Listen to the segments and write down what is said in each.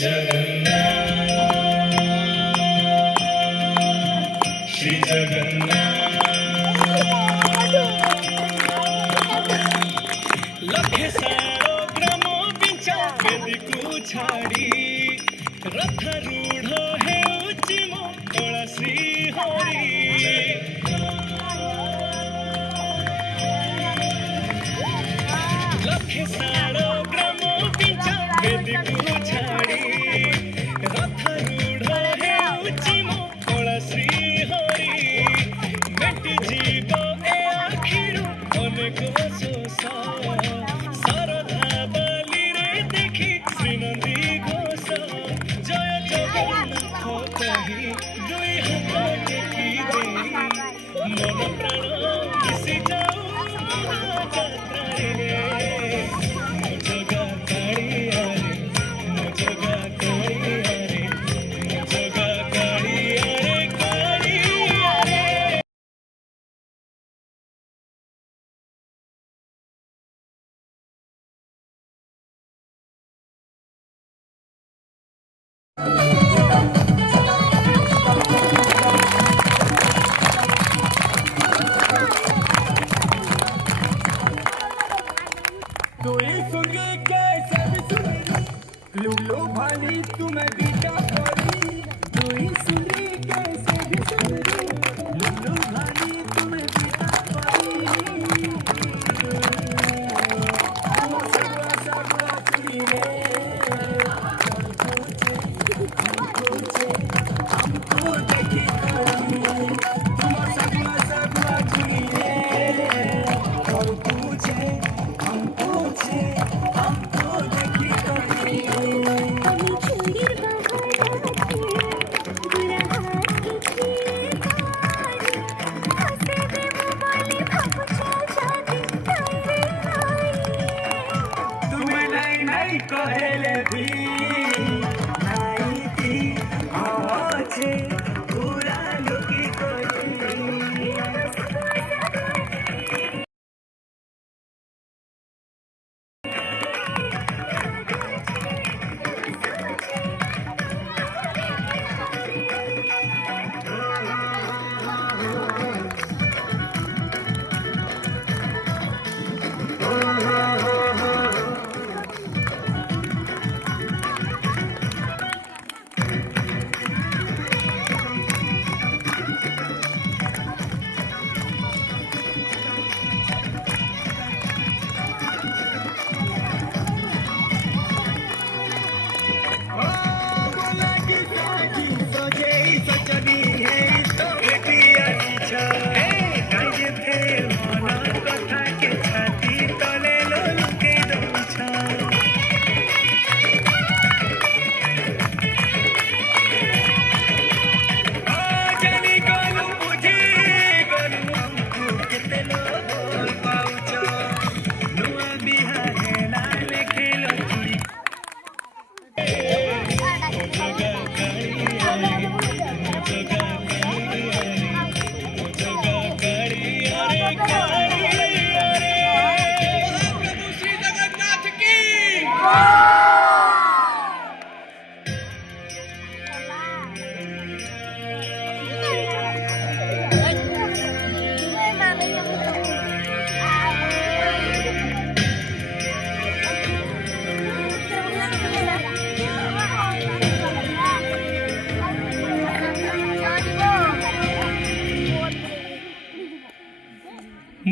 जगन्नाथ श्री जगन्नाथ लखे सारो ग्राम पिंचा बेदी को छाड़ी रथारूढ़ हेउची मो कला श्री हरि लखे सारो ग्राम पिंचा बेदी को छाड़ी रथारूढ़ हेउची मो कला श्री हरि मेटी जीव ए आखिरु अनेक अशोष सरधा बाली रे देखी श्रीनंदी घोष जय जगन्नाथ कही दुई हाथ टेकी देई मन प्राण मिशि जाऊ महाजात्रारे मो जगा कालिया रे मो जगा कालिया रे मो जगा कालिया रे कालिया रे कोई सुनी कैसे भी सुनी लुल्लू भाली तुम्हें बीटा पड़ी कोई सुनी कैसे भी सुनी लुल्लू भाली तुम्हें बीटा पड़ी हम सबा सबा चुनी रे हमको देखी करी तुम सबा सबा चुनी रे और पूछे हमको देखी करी আমি চুরির বাহানা বুড়া হাত কি হাসে দেব বলে ভাবছো সাথে তাইরে নাই तुम्हें नहीं नहीं कहले भी नहीं थी आछे पूरा लुकी करी बोला कि साजी सजे सचनी है तो बेटी अच्छा काजे थे मन कथा के छाती तले लुके दउछा जानी गलु बुझी गलु हमको केते लोग पाउछ नुआ बिहा हेला लेखेल चुड़ी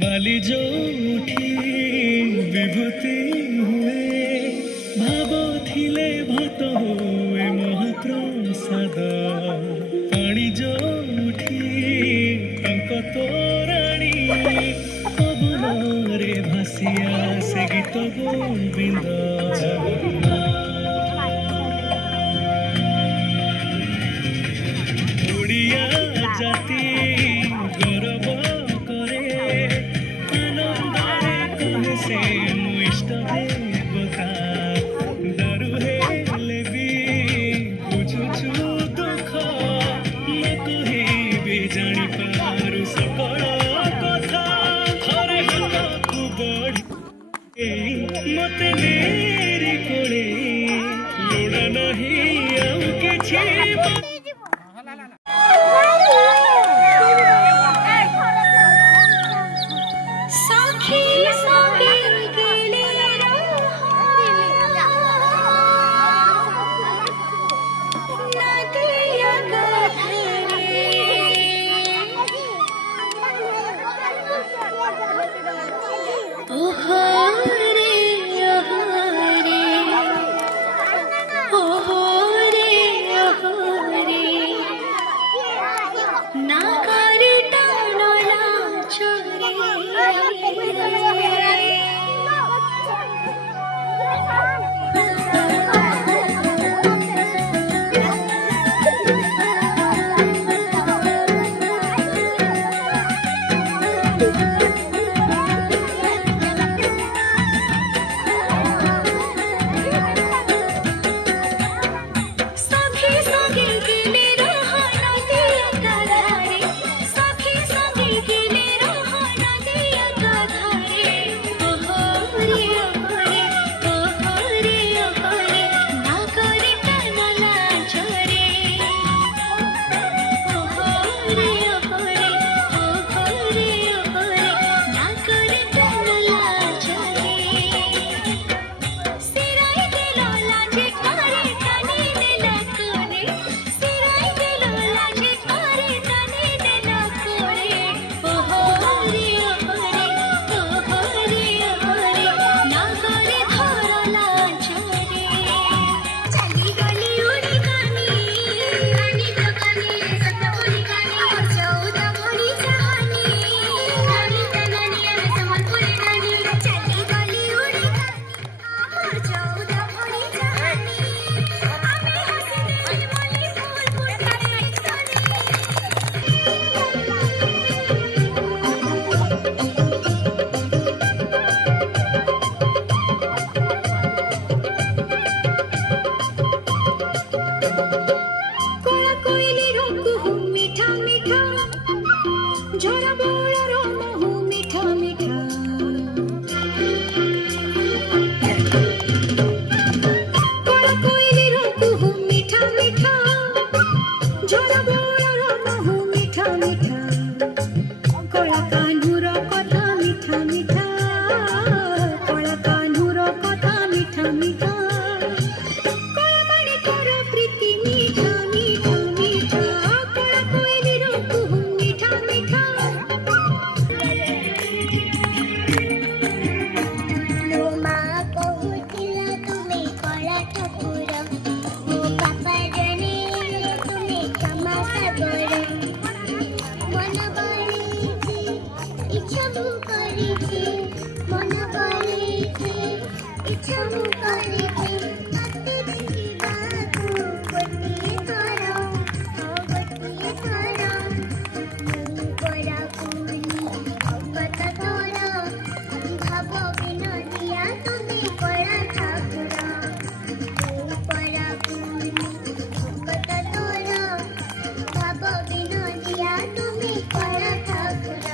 बाली जो उठी विभूति हुए भाव थिले भात हुए महाप्रसाद पानी जो उठी टंक तोराणी पवन रे भासिया से गीत गोविंद ओडिया जाति गौरव करे आनंदरे कहे से मो इष्ट देवता दारु हेले भी बुझुछु दुख न कहिबी जानी पारु सकल कथा थरे हाथकु बढ़ी मते मेरी कोले लोड़ा नहीं କିଛି सखी सखी गेले नदिया गधरे ओहो रे ओहो रे नागारी टाणला छोरे सखी सखी गेले नदिया गधरे सखी सखी गेले नदिया गधरे ओहो रे नागारी टाणला छोरे ओहो रे नागारी टाणला छोरे सिराई दिलो लाजे करे तनी दिला कोरे सिराई दिलो लाजे करे तनी दिला कोरे ओहो रे नागरे धरला छोरे चली गली उड़ी कानी तो कानी सत बोली कानी चौदा बोली कहानी कानी तनानी अरे संबलपुरी रानी चली गली उड़ी कानी चौदा बोली कहानी हमें हंसी दिल बोली फूल फूटाए कोला कोयली रोकू मीठा मीठा झरा बोला रोमहू मीठा मीठा कोला कोयली रोकू मीठा मीठा झरा बोला रोमहू मीठा मीठा कोला कान्हुर कथा मीठा मीठा कोला कान्हुर कथा मीठा मीठा कोला मणि कर प्रीति मीठा मीठा मीठा कोला कोयली रोकू मीठा मीठा ମୋ ମା କହୁଥିଲା ତୁମେ କଳା ଠାକୁର ମୋ ବାପା ଜଣେ ତୁମେ କ୍ଷମା ସାଗର ମନ କରିଛି ଇଚ୍ଛା ମୁଁ କରିଛି ମନ କରିଛି ଇଚ୍ଛା ମୁଁ କରିଛି ତତେ ଦେଖିବାକୁ ଗୋଟିଏ ଥର ଗୋଟିଏ ଥର ମୁଁ ପରାକୁନି ଭଗତ ତୋର ଭାବ ବିନୋଦିଆ ତୁମେ କଳା ଠାକୁର ମୁଁ ପରାକୁନି ଭଗତ ତୋର ଭାବ ବିନୋଦିଆ ତୁମେ କଳା ଠାକୁର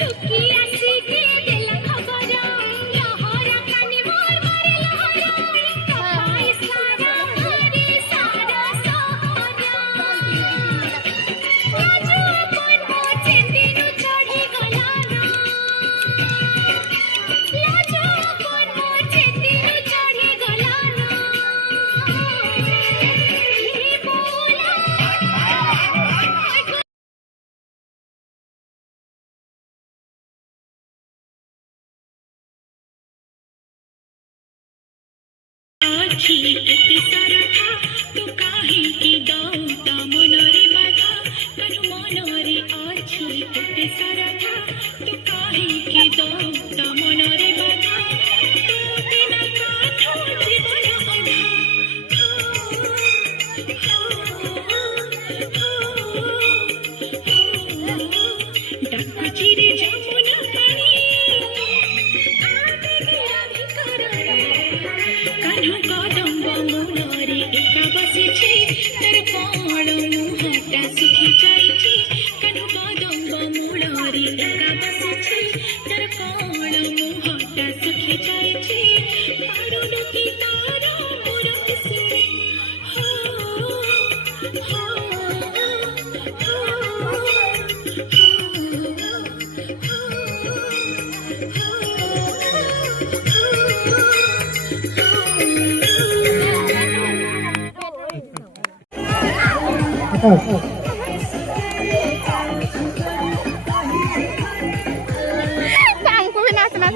ଲୁକି ଆସିକି ଦେଲା ଖବର ଲହରା କାନି ମୋର ମାରେ ଲହରା ତୋ ପାଇଁ ସାରା ଘରେ ସାରା ସହର ଲାଜ ପର୍ବ ଚେନ୍ଦିରୁ ଚଢ଼ି ଗଲାନ ଲାଜ ପର୍ବ ଚେନ୍ଦିରୁ ଚଢ଼ି ଗଲାନ ହେ ବୋଲା आछी एते सारा था तो काहे की दौता मनरे बाधा कनु मनरे आछी एते सारा था तो काहे की दौता मनरे बाधा तो बिना काथा जीवन अधा डाक चिरे जमुना पानी कान्हा कदम्ब मूलरे एका बसिछि तर कोण मुहटा सुखी जाइछि कान्हा कदम्ब मूलरे एका बसिछि तर कोण मुहटा सुखी जाइछि पारुडकी तारा मोर सुनी हो Tangku nasional.